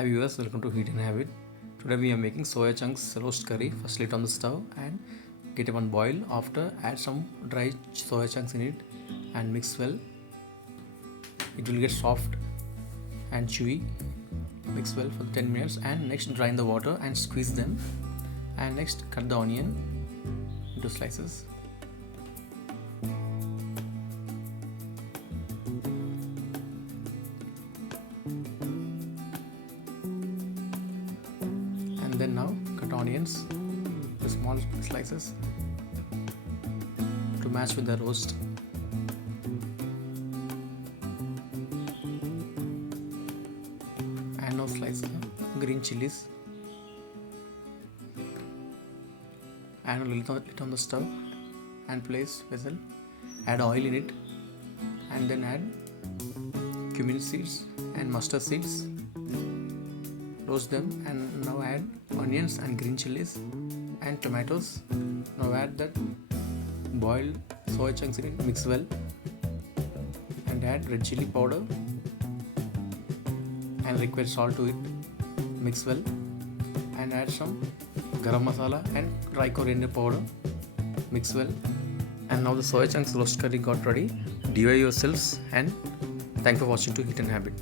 Hi viewers, welcome to Heat and Habit. Today we are making soya chunks roast curry. First lit on the stove and get it on boil. After add some dry soya chunks in it and mix well. It will get soft and chewy. Mix well for 10 minutes and next drain the water and squeeze them. And next cut the onion into slices. And then now cut onions to small slices to match with the roast. And now slice green chilies and a little lid on the stove and place vessel. Add oil in it and then add cumin seeds and mustard seeds. Roast them and now add onions and green chilies and tomatoes. Now add that boiled soy chunks in it, mix well and add red chilli powder and required salt to it, mix well and add some Garam Masala and dry coriander powder, mix well. And now the soya chunks roast curry got ready. Enjoy yourselves and thanks for watching to Heat and Habit.